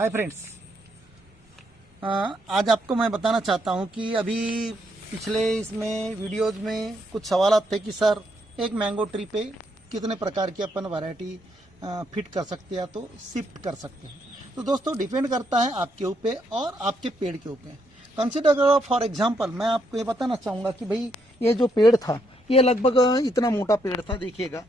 Hi friends, आज आपको मैं बताना चाहता हूं कि अभी पिछले इसमें वीडियोज में कुछ सवाल थे कि सर एक मैंगो ट्री पे कितने प्रकार की अपन वैरायटी फिट कर सकते हैं तो शिफ्ट कर सकते हैं। तो दोस्तों डिपेंड करता है आपके ऊपर और आपके पेड़ के ऊपर। कंसिडर करो फॉर एग्जांपल, मैं आपको ये बताना चाहूँगा कि भाई ये जो पेड़ था ये लगभग इतना मोटा पेड़ था, देखिएगा,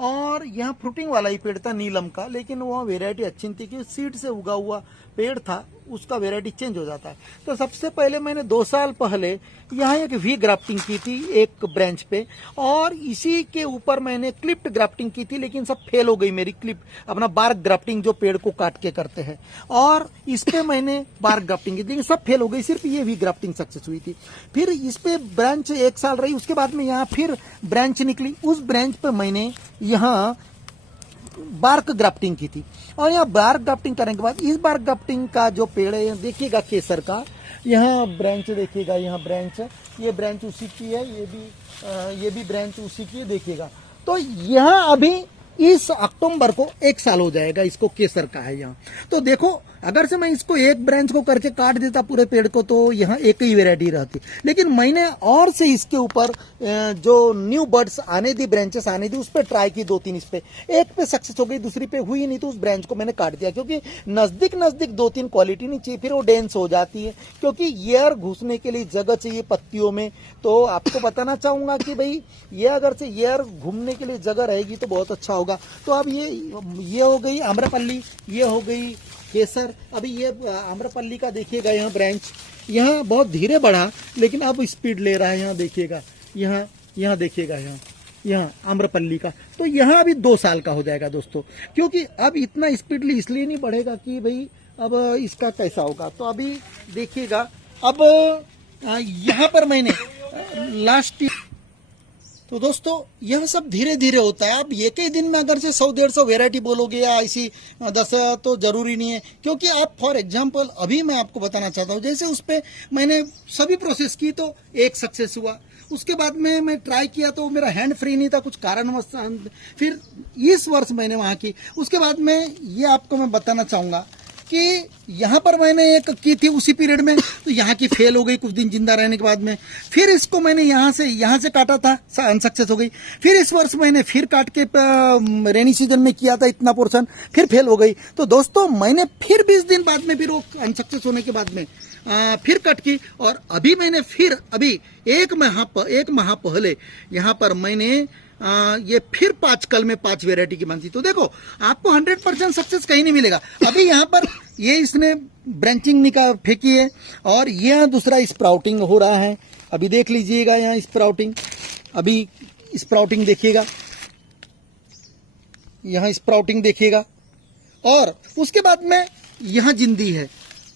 और यहाँ फ्रूटिंग वाला ही पेड़ था नीलम का, लेकिन वो वेराइटी अच्छी नहीं थी कि सीड से उगा हुआ पेड़ था, उसका वेराइटी चेंज हो जाता है। तो सबसे पहले मैंने 2 साल पहले यहाँ एक वी ग्राफ्टिंग की थी एक ब्रांच पे, और इसी के ऊपर मैंने क्लिप्ड ग्राफ्टिंग की थी, लेकिन सब फेल हो गई मेरी क्लिप अपना बार्क ग्राफ्टिंग जो पेड़ को काट के करते हैं, और इस पे मैंने बार्क ग्राफ्टिंग की थी लेकिन सब फेल हो गई, सिर्फ ये वी ग्राफ्टिंग सक्सेस हुई थी। फिर इस पे ब्रांच 1 साल रही, उसके बाद में यहाँ फिर ब्रांच निकली, उस ब्रांच पे मैंने यहाँ बार्क ग्राफ्टिंग की थी, और यहाँ बार्क ग्राफ्टिंग करने के बाद इस बार्क ग्राफ्टिंग का जो पेड़ है देखिएगा केसर का, यहाँ ब्रांच देखिएगा, यहाँ ब्रांच, ये ब्रांच उसी की है, ये भी ब्रांच उसी की है, देखिएगा। तो यहाँ अभी इस अक्टूबर को 1 साल हो जाएगा, इसको केसर का है यहाँ। तो देखो, अगर से मैं इसको एक ब्रांच को करके काट देता पूरे पेड़ को तो यहाँ एक ही वेराइटी रहती, लेकिन मैंने और से इसके ऊपर जो न्यू बर्ड्स आने दी, ब्रांचेस आने दी, उस पर ट्राई की 2-3, इस पे एक पे सक्सेस हो गई, दूसरी पे हुई नहीं, तो उस ब्रांच को मैंने काट दिया, क्योंकि नजदीक 2-3 क्वालिटी नहीं चाहिए, फिर वो डेंस हो जाती है, क्योंकि एयर घुसने के लिए जगह चाहिए पत्तियों में। तो आपको बताना चाहूंगा कि भाई ये अगर से एयर घूमने के लिए जगह रहेगी तो बहुत अच्छा होगा। तो अब ये हो गई आम्रपल्ली, ये हो गई केसर। अभी ये आम्रपल्ली का देखिएगा, यहाँ ब्रांच यहाँ बहुत धीरे बढ़ा, लेकिन अब स्पीड ले रहा है, यहाँ देखिएगा, यहाँ देखिएगा, यहाँ आम्रपल्ली का। तो यहाँ अभी 2 साल का हो जाएगा दोस्तों, क्योंकि अब इतना स्पीडली इसलिए नहीं बढ़ेगा कि भाई अब इसका कैसा होगा। तो अभी देखिएगा, अब यहाँ पर मैंने लास्ट, तो दोस्तों यह सब धीरे धीरे होता है। आप एक ही दिन में अगर से 100-150 वेराइटी बोलोगे या ऐसी 10 तो जरूरी नहीं है, क्योंकि आप फॉर एग्जांपल अभी मैं आपको बताना चाहता हूँ, जैसे उस पर मैंने सभी प्रोसेस की तो एक सक्सेस हुआ, उसके बाद में मैं ट्राई किया तो मेरा हैंड फ्री नहीं था कुछ कारणवश, फिर इस वर्ष मैंने वहाँ की। उसके बाद में ये आपको मैं बताना चाहूँगा कि यहाँ पर मैंने एक की थी उसी पीरियड में, तो यहाँ की फेल हो गई कुछ दिन जिंदा रहने के बाद में। फिर इसको मैंने यहाँ से काटा था, अनसक्सेस हो गई। फिर इस वर्ष मैंने फिर काट के रेनी सीजन में किया था इतना पोर्शन, फिर फेल हो गई। तो दोस्तों मैंने फिर 20 दिन बाद में फिर वो अनसक्सेस होने के बाद में फिर कट की, और अभी मैंने फिर अभी एक माह पहले यहाँ पर मैंने ये फिर 5 कल में 5 वेराइटी की बनती। तो देखो आपको 100% सक्सेस कहीं नहीं मिलेगा। अभी यहाँ पर ये इसने ब्रांचिंग निकाल फेंकी है, और यहाँ दूसरा स्प्राउटिंग हो रहा है। अभी देख लीजिएगा यहाँ स्प्राउटिंग, अभी स्प्राउटिंग देखिएगा, यहाँ स्प्राउटिंग देखिएगा, और उसके बाद में यहाँ जिंदी है,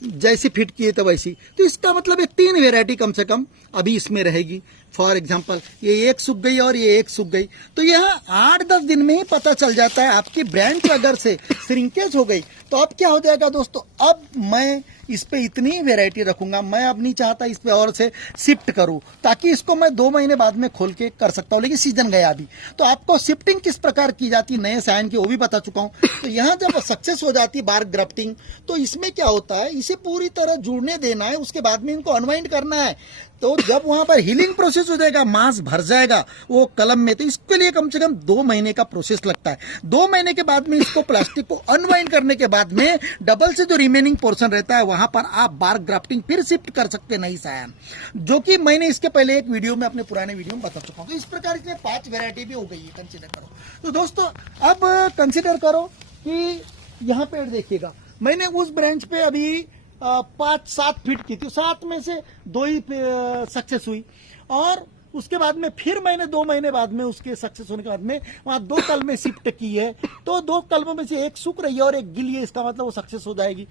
जैसे फिट किए तो वैसी। तो इसका मतलब है 3 वेराइटी कम से कम अभी इसमें रहेगी। फॉर एग्जांपल ये एक सूख गई और ये एक सूख गई, तो यहाँ 8-10 दिन में ही पता चल जाता है आपकी ब्रांच अगर से श्रिंकेज हो गई तो अब क्या हो जाएगा दोस्तों। अब मैं इस पे इतनी वेराइटी रखूंगा, मैं अब नहीं चाहता इस पे और से शिफ्ट करूं, ताकि इसको मैं 2 महीने बाद में खोल के कर सकता हूं, लेकिन सीजन गया अभी। तो आपको शिफ्टिंग किस प्रकार की जाती है नए साइन की वो भी बता चुका हूं। तो यहाँ जब सक्सेस हो जाती है बार्क ग्राफ्टिंग, तो इसमें क्या होता है, इसे पूरी तरह जुड़ने देना है, उसके बाद में इनको अनवाइंड करना है। तो जब वहां पर हीलिंग प्रोसेस हो जाएगा, मांस भर जाएगा वो कलम में, तो इसके लिए कम से कम 2 महीने का प्रोसेस लगता है। 2 महीने के बाद में इसको प्लास्टिक को अनवाइंड करने के बाद में डबल से जो रिमेनिंग पोर्शन रहता है वहां पर आप बार्क ग्राफ्टिंग फिर शिफ्ट कर सकते हैं नई सायन, जो कि मैंने इसके पहले एक वीडियो में, अपने पुराने वीडियो में बता चुका हूं। तो इस प्रकार इसमें 5 वेराइटी भी हो गई है, कंसिडर करो। तो दोस्तों अब कंसिडर करो कि यहाँ पेड़ देखिएगा, मैंने उस ब्रांच पे अभी 5-7 फीट की थी, 7 में से 2 ही सक्सेस हुई, और उसके बाद में फिर मैंने 2 महीने बाद में उसके सक्सेस होने के बाद में वहां 2 कलमें शिफ्ट की है। तो 2 कलमों में से एक सूख रही है और एक गिली है, इसका मतलब वो सक्सेस हो जाएगी।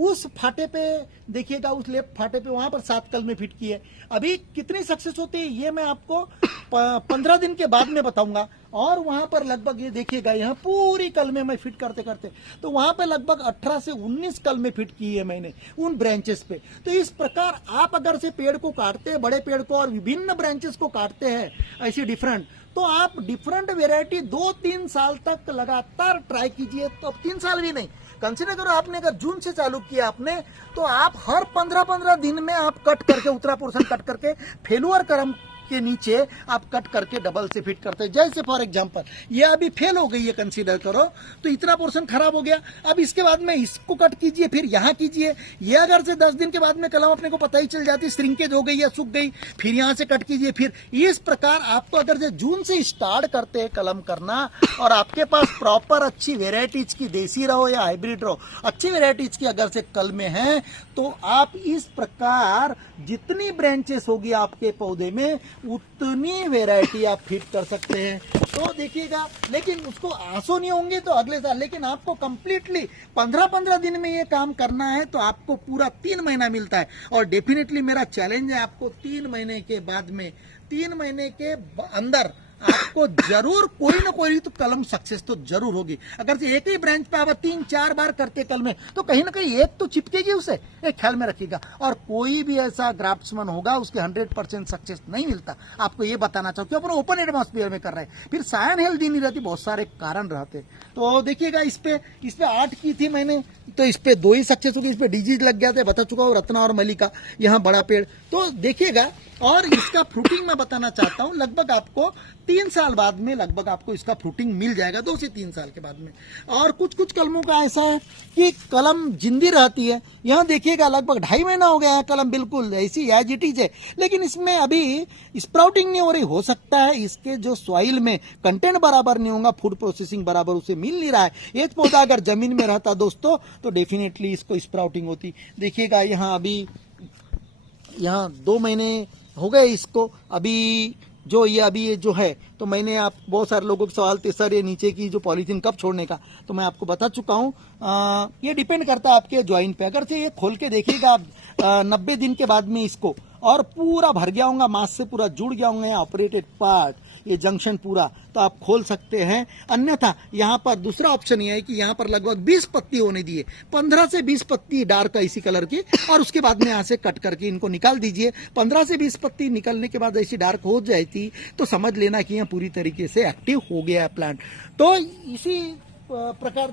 उस फाटे पे देखिएगा, उस लेफ्ट फाटे पे वहां पर 7 कलमें फिट की है। अभी कितनी सक्सेस होती है ये मैं आपको 15 दिन के बाद में बताऊंगा। और वहां पर लगभग ये देखिएगा, यहाँ पूरी कलमें मैं फिट करते करते तो वहां पे लगभग 18 से 19 कलमें फिट की है मैंने उन ब्रांचेस पे। तो इस प्रकार आप अगर से पेड़ को काटते हैं, बड़े पेड़ को और विभिन्न ब्रांचेस को काटते हैं ऐसी डिफरेंट, तो आप डिफरेंट वेराइटी 2-3 साल तक लगातार ट्राई कीजिए। तो अब 3 साल भी नहीं, कंसिडर करो आपने अगर जून से चालू किया आपने, तो आप हर 15-15 दिन में आप कट करके उतरा पोर्शन कट करके फेलुअर क्रम के नीचे आप कट करके डबल से फिट करते हैं। जैसे फॉर एग्जांपल ये अभी फेल हो गई है, कंसीडर करो, तो इतना पोर्शन खराब हो गया। अब इसके बाद में इसको कट कीजिए, फिर यहाँ कीजिए। ये अगर से 10 दिन के बाद में कलम अपने को पता ही चल जाती, श्रिंकेज हो गई या सूख गई, फिर यहाँ से कट कीजिए। फिर इस प्रकार आपको अगर से जून से स्टार्ट करते हैं कलम करना, और आपके पास प्रॉपर अच्छी वेराइटीज की, देसी रहो या हाइब्रिड रहो, अच्छी वेराइटीज की अगर से कलमें हैं, तो आप इस प्रकार जितनी ब्रांचेस होगी आपके पौधे में उतनी वैरायटी आप फिट कर सकते हैं। तो देखिएगा, लेकिन उसको आंसू नहीं होंगे तो अगले साल, लेकिन आपको कंप्लीटली 15-15 दिन में ये काम करना है तो आपको पूरा 3 महीना मिलता है। और डेफिनेटली मेरा चैलेंज है आपको 3 महीने के बाद में, 3 महीने के अंदर आपको जरूर कोई ना कोई तो कलम सक्सेस तो जरूर होगी। अगर से एक ही ब्रांच पे आप 3-4 बार करते कल में, तो कहीं ना कहीं एक तो चिपकेगी उसे, एक ख्याल में रखिएगा। और कोई भी ऐसा ग्राफ्ट्समैन होगा उसके 100% सक्सेस नहीं मिलता, आपको ये बताना चाहूँ, क्यों अपने ओपन एटमॉस्फेयर में कर रहे हैं, फिर सायन हेल्दी नहीं रहती, बहुत सारे कारण रहते। तो देखिएगा, इस पे 8 की थी मैंने, तो इस पे 2 ही सक्सेस होगी, इस पे डिजीज लग गया था, बता चुका हूँ, रत्ना और मलिका, यहाँ बड़ा पेड़। तो देखिएगा, और इसका फ्रूटिंग मैं बताना चाहता हूँ, लगभग आपको 3 साल बाद में लगभग आपको इसका फ्रूटिंग मिल जाएगा, 2 से 3 साल के बाद में। और कुछ कुछ कलमों का ऐसा है कि कलम जिंदी रहती है। यहाँ देखिएगा, लगभग 2.5 महीना हो गया है, कलम बिल्कुल ऐसी एज इट इज है, लेकिन इसमें अभी स्प्राउटिंग नहीं हो रही। हो सकता है इसके जो सॉइल में कंटेंट बराबर नहीं होगा, फूड प्रोसेसिंग बराबर उसे मिल नहीं रहा है। एक पौधा अगर जमीन में रहता दोस्तों, तो डेफिनेटली इसको स्प्राउटिंग होती। देखिएगा, यहाँ अभी 2 महीने हो गए इसको, अभी ये जो है, तो मैंने आप बहुत सारे लोगों के सवाल थे, सर ये नीचे की जो पॉलीथीन कब छोड़ने का, तो मैं आपको बता चुका हूँ। ये डिपेंड करता है आपके ज्वाइंट पे। अगर से ये खोल के देखिएगा 90 दिन के बाद में इसको, और पूरा भर गया होगा, मांस से पूरा जुड़ गया होगा ऑपरेटेड पार्ट, ये जंक्शन पूरा, तो आप खोल सकते हैं। अन्यथा यहाँ पर दूसरा ऑप्शन ये है कि यहाँ पर लगभग 20 पत्ती होने दिए, 15 से 20 पत्ती डार्क इसी कलर की, और उसके बाद में यहाँ से कट करके इनको निकाल दीजिए। 15 से 20 पत्ती निकलने के बाद ऐसी डार्क हो जाती, तो समझ लेना कि यहाँ पूरी तरीके से एक्टिव हो गया है प्लांट। तो इसी प्रकार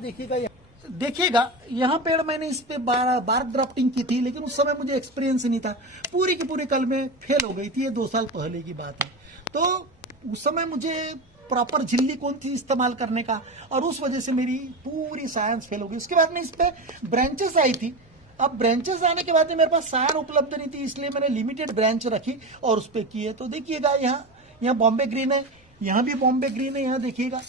देखिएगा, यहाँ पेड़ मैंने इस पे बार्क ड्राफ्टिंग की थी, लेकिन उस समय मुझे एक्सपीरियंस नहीं था, पूरी की पूरी कल में फेल हो गई थी। ये 2 साल पहले की बात है। तो उस समय मुझे प्रॉपर झिल्ली कौन थी इस्तेमाल करने का, और उस वजह से मेरी पूरी साइंस फेल हो गई। उसके बाद में इस पे ब्रांचेस आई थी। अब ब्रांचेस आने के बाद में मेरे पास सायन उपलब्ध नहीं थी, इसलिए मैंने लिमिटेड ब्रांच रखी और उस पे किए। तो देखिएगा, यहाँ बॉम्बे ग्रीन है, यहाँ भी बॉम्बे ग्रीन है, यहाँ देखिएगा,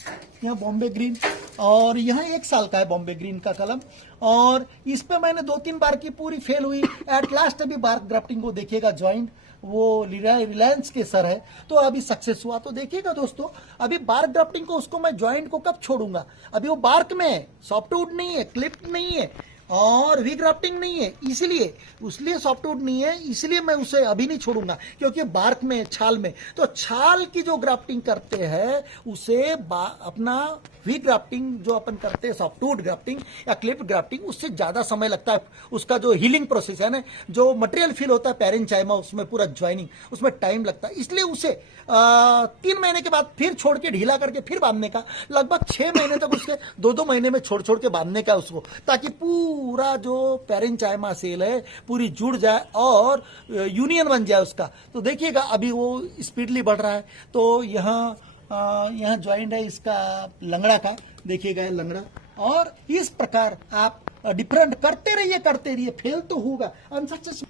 यहाँ बॉम्बे ग्रीन, और यहाँ 1 साल का है बॉम्बे ग्रीन का कलम। और इस पे मैंने 2-3 बार की, पूरी फेल हुई। एट लास्ट अभी बार्क ग्राफ्टिंग को देखिएगा, ज्वाइंट वो रिलायंस के सर है, तो अभी सक्सेस हुआ। तो देखिएगा दोस्तों, अभी बार्क ग्राफ्टिंग को, उसको मैं ज्वाइंट को कब छोड़ूंगा, अभी वो बार्क में है, सॉफ्टवुड नहीं है, क्लिप नहीं है, और वी ग्राफ्टिंग नहीं है, इसलिए सॉफ्टवुड नहीं है, इसलिए मैं उसे अभी नहीं छोड़ूंगा, क्योंकि बार्क में, छाल में, तो छाल की जो ग्राफ्टिंग करते हैं उसे अपना वी ग्राफ्टिंग जो अपन करते हैं, सॉफ्टवुड ग्राफ्टिंग या क्लिप ग्राफ्टिंग, उससे ज्यादा समय लगता है। उसका जो हीलिंग प्रोसेस है ना, जो मटेरियल फील होता है पैरेंचाइमा, उसमें पूरा ज्वाइनिंग, उसमें टाइम लगता है। इसलिए उसे 3 महीने के बाद फिर छोड़ के ढीला करके फिर बांधने का, लगभग 6 महीने तक उसके 2-2 महीने में छोड़ के बांधने का उसको, ताकि पूरा जो पैरेंचाइमा सेल है पूरी जुड़ जाए और यूनियन बन जाए उसका। तो देखिएगा, अभी वो स्पीडली बढ़ रहा है। तो यहाँ ज्वाइंट है इसका लंगड़ा का, देखिएगा लंगड़ा। और इस प्रकार आप डिफरेंट करते रहिए, फेल तो होगा, अनसक्सेस।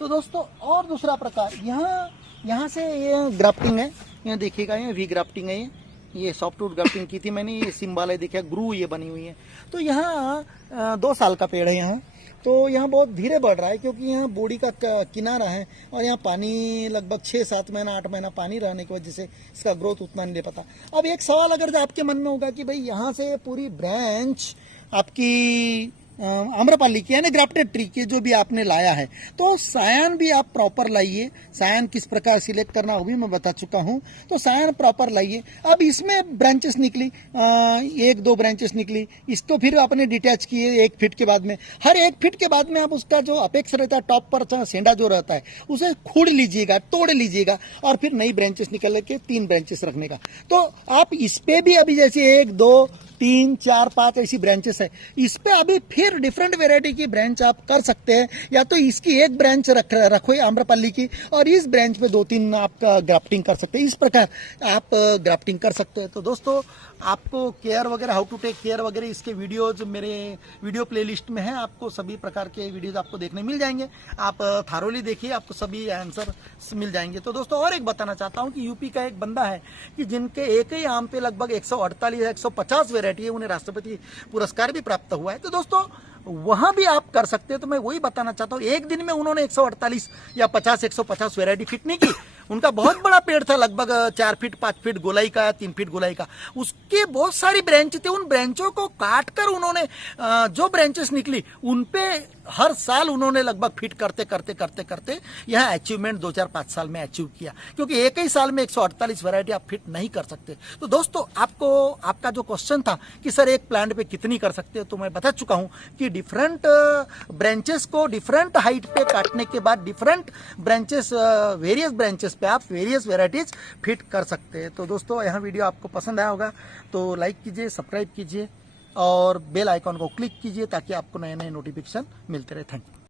तो दोस्तों, और दूसरा प्रकार, यहाँ से ये ग्राफ्टिंग है, यहाँ देखिएगा, ये वी ग्राफ्टिंग है, ये सॉफ्टवुड ग्राफ्टिंग की थी मैंने, ये सिंबल है, देखिए ग्रू ये बनी हुई है। तो यहाँ 2 साल का पेड़ है यहाँ, तो यहाँ बहुत धीरे बढ़ रहा है, क्योंकि यहाँ बोडी का किनारा है, और यहाँ पानी लगभग 6-7 महीना 8 महीना पानी रहने की वजह से इसका ग्रोथ उतना नहीं ले पाता। अब एक सवाल अगर आपके मन में होगा कि भाई यहाँ से पूरी ब्रांच आपकी आम्रपाली की, यानी ग्राफ्टेड ट्री की जो भी आपने लाया है, तो सायन भी आप प्रॉपर लाइए। सायन किस प्रकार सिलेक्ट करना वो भी मैं बता चुका हूं, तो सायन प्रॉपर लाइए। अब इसमें ब्रांचेस निकली, 1-2 ब्रांचेस निकली, इसको फिर आपने डिटैच किए 1 फीट के बाद में। हर 1 फीट के बाद में आप उसका जो अपेक्स रहता है, टॉप पर सेंडा जो रहता है, उसे खोड़ लीजिएगा, तोड़ लीजिएगा, और फिर नई ब्रांचेस निकल के 3 ब्रांचेस रखने का। तो आप इस पे भी अभी जैसे 1-2 3, 4, 5 ऐसी ब्रांचेस है। इस पे अभी फिर डिफरेंट वेराइटी की ब्रांच आप कर सकते हैं, या तो इसकी एक ब्रांच रखो आम्रपल्ली की, और इस ब्रांच पे 2-3 आपका ग्राफ्टिंग कर सकते हैं। इस प्रकार आप ग्राफ्टिंग कर सकते हैं। तो दोस्तों, आपको केयर वगैरह, हाउ टू टेक केयर वगैरह, इसके वीडियोज मेरे वीडियो प्लेलिस्ट में है। आपको सभी प्रकार के वीडियोज आपको देखने मिल जाएंगे। आप थारोली देखिए, आपको सभी आंसर मिल जाएंगे। तो दोस्तों, और एक बताना चाहता हूं कि यूपी का एक बंदा है कि जिनके एक ही आम पे लगभग 148 या 150 वेरायटी है, उन्हें राष्ट्रपति पुरस्कार भी प्राप्त हुआ है। तो दोस्तों, वहां भी आप कर सकते हैं। तो मैं वही बताना चाहता हूं, एक दिन में उन्होंने 148 या 150 वेरायटी फिट नहीं की। उनका बहुत बड़ा पेड़ था, लगभग 4 फीट 5 फीट गोलाई का, 3 फीट गोलाई का। उसके बहुत सारी ब्रांच थे, उन ब्रांचों को काट कर उन्होंने जो ब्रांचेस निकली उन पे हर साल उन्होंने लगभग फिट करते करते करते करते यह अचीवमेंट 2-4-5 साल में अचीव किया। क्योंकि एक ही साल में 148 वैरायटी आप फिट नहीं कर सकते। तो दोस्तों, आपको आपका जो क्वेश्चन था कि सर एक प्लांट पे कितनी कर सकते हो, तो मैं बता चुका हूं कि डिफरेंट ब्रांचेस को डिफरेंट हाइट पे काटने के बाद डिफरेंट ब्रांचेस, वेरियस ब्रांचेस पे आप वेरियस वेराइटीज फिट कर सकते हैं। तो दोस्तों, यह वीडियो आपको पसंद आया होगा तो लाइक कीजिए, सब्सक्राइब कीजिए और बेल आइकॉन को क्लिक कीजिए ताकि आपको नए नए नोटिफिकेशन मिलते रहे। Thank you.